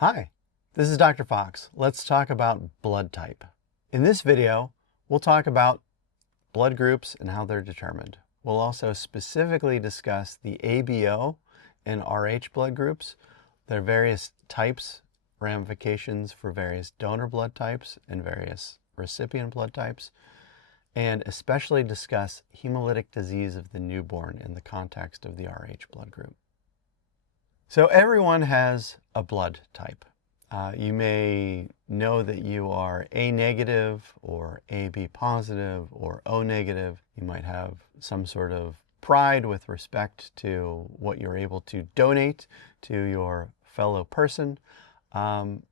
Hi, this is Dr. Fox. Let's talk about blood type. In this video, we'll talk about blood groups and how they're determined. We'll also specifically discuss the ABO and RH blood groups, their various types, ramifications for various donor blood types and various recipient blood types, and especially discuss hemolytic disease of the newborn in the context of the RH blood group. So everyone has a blood type. You may know that you are A negative or AB positive or O negative. You might have some sort of pride with respect to what you're able to donate to your fellow person.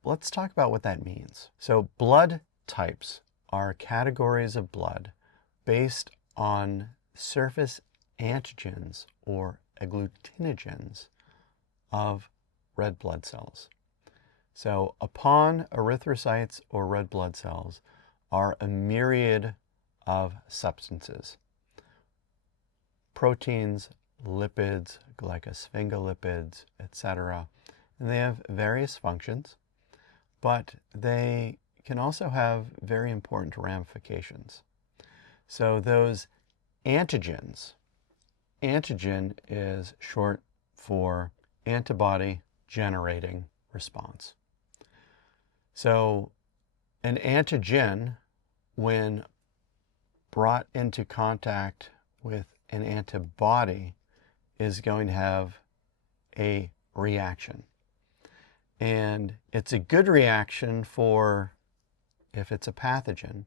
Let's talk about what that means. So blood types are categories of blood based on surface antigens or agglutinogens of red blood cells. So upon erythrocytes or red blood cells are a myriad of substances, proteins, lipids, glycosphingolipids, etc. And they have various functions, but they can also have very important ramifications. So those antigens, antigen is short for antibody generating response. So an antigen, when brought into contact with an antibody, is going to have a reaction. And it's a good reaction for if it's a pathogen.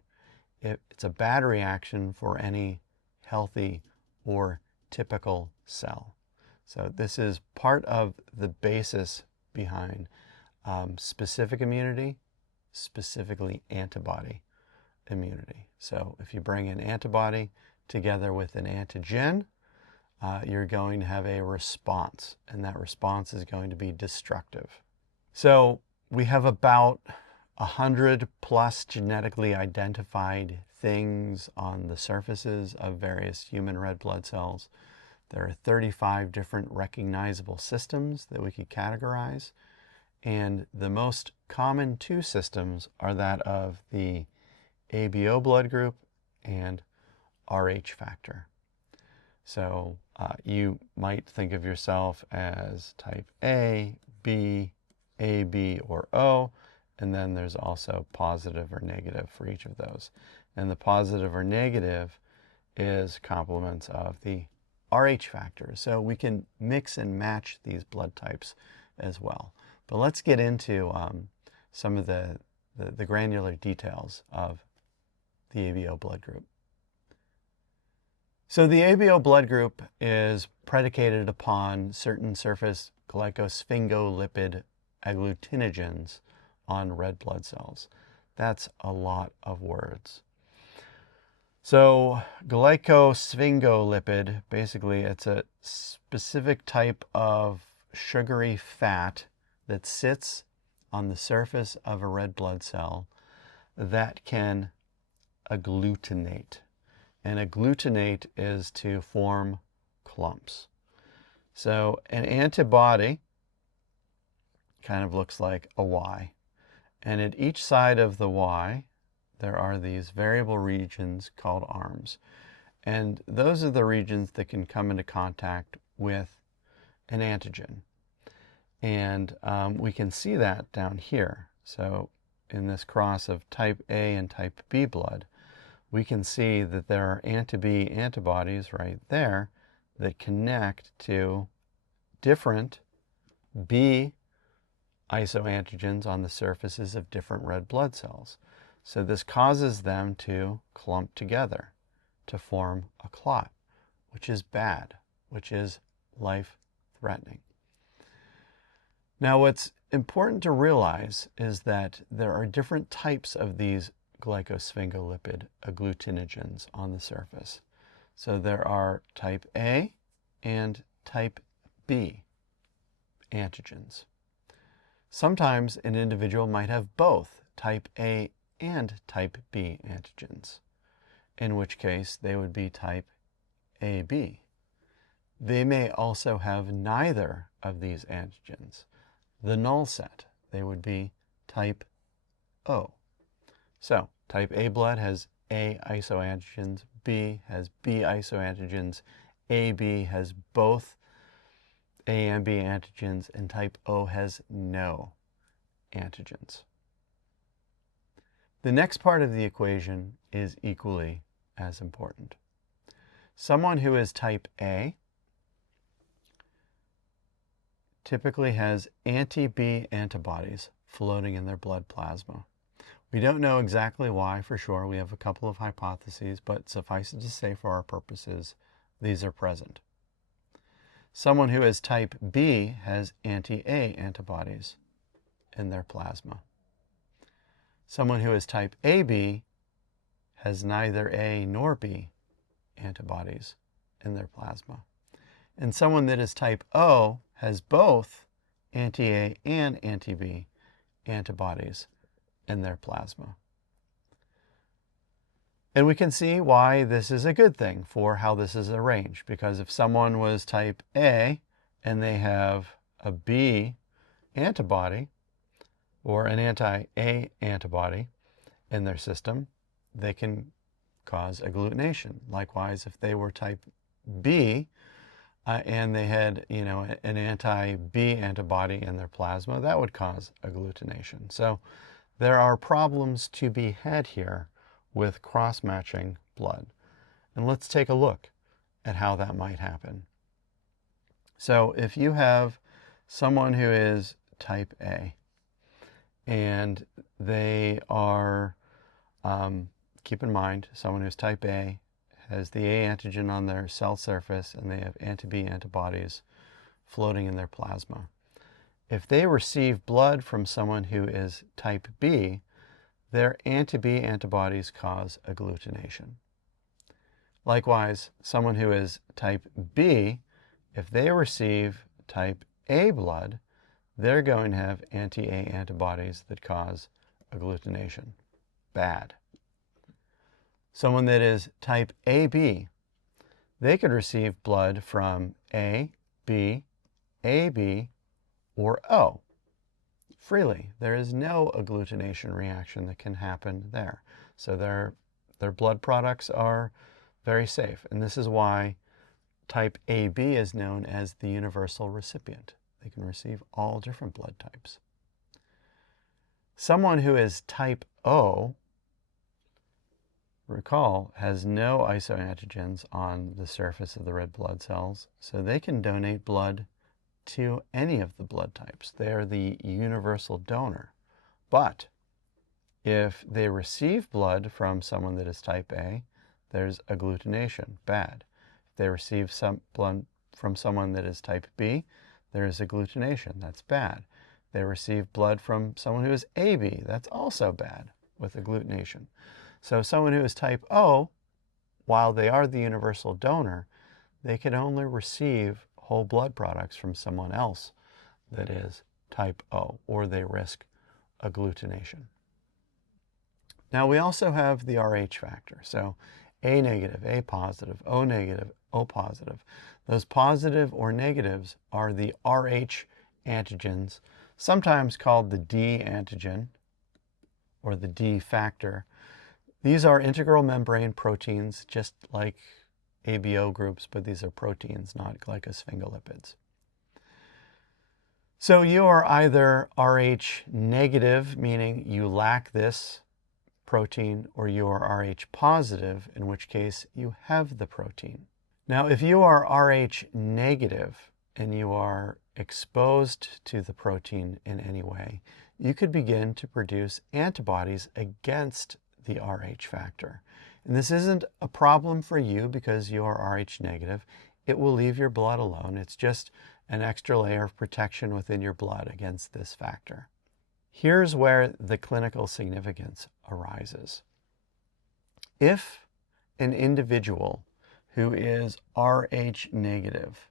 It's a bad reaction for any healthy or typical cell. So this is part of the basis behind specific immunity, specifically antibody immunity. So if you bring an antibody together with an antigen, you're going to have a response, and that response is going to be destructive. So we have about 100 plus genetically identified things on the surfaces of various human red blood cells. There are 35 different recognizable systems that we could categorize, and the most common two systems are that of the ABO blood group and RH factor. So you might think of yourself as type A, B, AB, or O, and then there's also positive or negative for each of those. And the positive or negative is complements of the RH factor. So we can mix and match these blood types as well. But let's get into some of the granular details of the ABO blood group. So the ABO blood group is predicated upon certain surface glycosphingolipid agglutinogens on red blood cells. That's a lot of words. So glycosphingolipid, basically it's a specific type of sugary fat that sits on the surface of a red blood cell that can agglutinate. And agglutinate is to form clumps. So an antibody kind of looks like a Y. And at each side of the Y, there are these variable regions called arms. And those are the regions that can come into contact with an antigen. And we can see that down here. So in this cross of type A and type B blood, we can see that there are anti-B antibodies right there that connect to different B isoantigens on the surfaces of different red blood cells. So this causes them to clump together to form a clot, which is bad, which is life-threatening. Now, what's important to realize is that there are different types of these glycosphingolipid agglutinogens on the surface. So there are type A and type B antigens. Sometimes an individual might have both type A and type B antigens, in which case they would be type AB. They may also have neither of these antigens, the null set, they would be type O. So type A blood has A isoantigens, B has B isoantigens, AB has both A and B antigens, and type O has no antigens. The next part of the equation is equally as important. Someone who is type A typically has anti-B antibodies floating in their blood plasma. We don't know exactly why for sure. We have a couple of hypotheses, but suffice it to say for our purposes, these are present. Someone who is type B has anti-A antibodies in their plasma. Someone who is type AB has neither A nor B antibodies in their plasma. And someone that is type O has both anti-A and anti-B antibodies in their plasma. And we can see why this is a good thing for how this is arranged, because if someone was type A and they have a B antibody or an anti-A antibody in their system, they can cause agglutination. Likewise, if they were type B and they had, an anti-B antibody in their plasma, that would cause agglutination. So there are problems to be had here with cross-matching blood. And let's take a look at how that might happen. So if you have someone who is type A and they are, keep in mind, someone who's type A has the A antigen on their cell surface and they have anti-B antibodies floating in their plasma. If they receive blood from someone who is type B, their anti-B antibodies cause agglutination. Likewise, someone who is type B, if they receive type A blood, they're going to have anti-A antibodies that cause agglutination. Bad. Someone that is type AB, they could receive blood from A, B, AB, or O freely. There is no agglutination reaction that can happen there. So their blood products are very safe. And this is why type AB is known as the universal recipient. They can receive all different blood types. Someone who is type O, recall, has no isoantigens on the surface of the red blood cells, so they can donate blood to any of the blood types. They are the universal donor. But if they receive blood from someone that is type A, there's agglutination, bad. If they receive some blood from someone that is type B, there is agglutination, that's bad. They receive blood from someone who is AB, that's also bad with agglutination. So someone who is type O, while they are the universal donor, they can only receive whole blood products from someone else that is type O, or they risk agglutination. Now we also have the Rh factor. So A negative, A positive, O negative, O positive. Those positive or negatives are the Rh antigens, sometimes called the D antigen or the D factor. These are integral membrane proteins, just like ABO groups, but these are proteins, not glycosphingolipids. So you are either Rh negative, meaning you lack this protein, or you are Rh positive, in which case you have the protein. Now, if you are Rh negative and you are exposed to the protein in any way, you could begin to produce antibodies against the Rh factor. And this isn't a problem for you because you are Rh negative. It will leave your blood alone. It's just an extra layer of protection within your blood against this factor. Here's where the clinical significance arises. If an individual who is Rh negative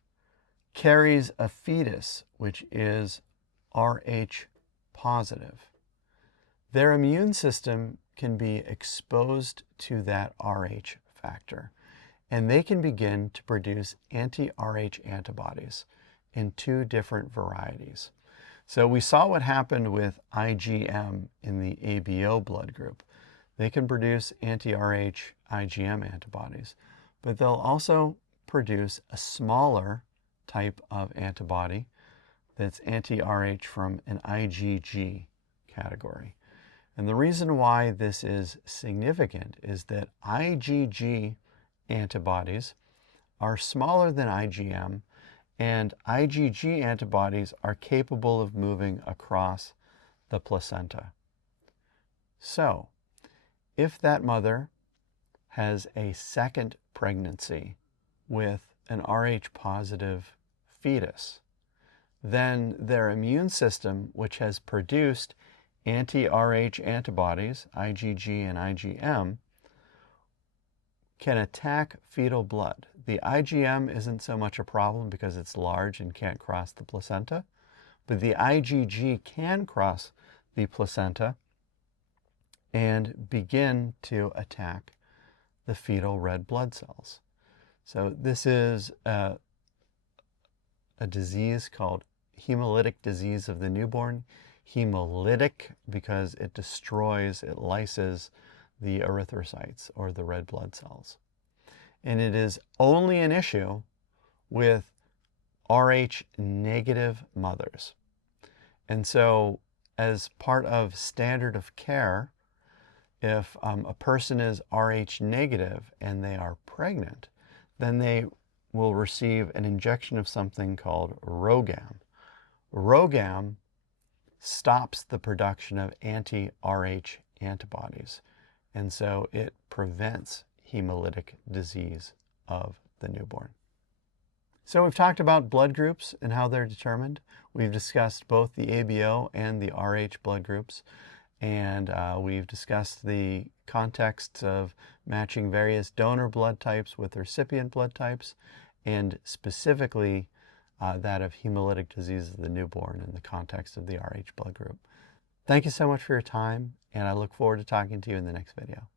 carries a fetus which is Rh positive, their immune system can be exposed to that Rh factor, and they can begin to produce anti-Rh antibodies in two different varieties. So we saw what happened with IgM in the ABO blood group. They can produce anti-Rh IgM antibodies, but they'll also produce a smaller type of antibody that's anti-Rh from an IgG category. And the reason why this is significant is that IgG antibodies are smaller than IgM, and IgG antibodies are capable of moving across the placenta. So, if that mother has a second pregnancy with an Rh positive fetus, then their immune system, which has produced anti-Rh antibodies, IgG and IgM, can attack fetal blood. The IgM isn't so much a problem because it's large and can't cross the placenta, but the IgG can cross the placenta and begin to attack the fetal red blood cells. So this is a disease called hemolytic disease of the newborn. Hemolytic because it destroys, it lyses the erythrocytes or the red blood cells. And it is only an issue with Rh negative mothers. And so as part of standard of care, if a person is Rh negative and they are pregnant, then they will receive an injection of something called RhoGAM. RhoGAM stops the production of anti-Rh antibodies, and so it prevents hemolytic disease of the newborn. So we've talked about blood groups and how they're determined. We've discussed both the ABO and the Rh blood groups, and we've discussed the context of matching various donor blood types with recipient blood types, and specifically that of hemolytic disease of the newborn in the context of the Rh blood group. Thank you so much for your time, and I look forward to talking to you in the next video.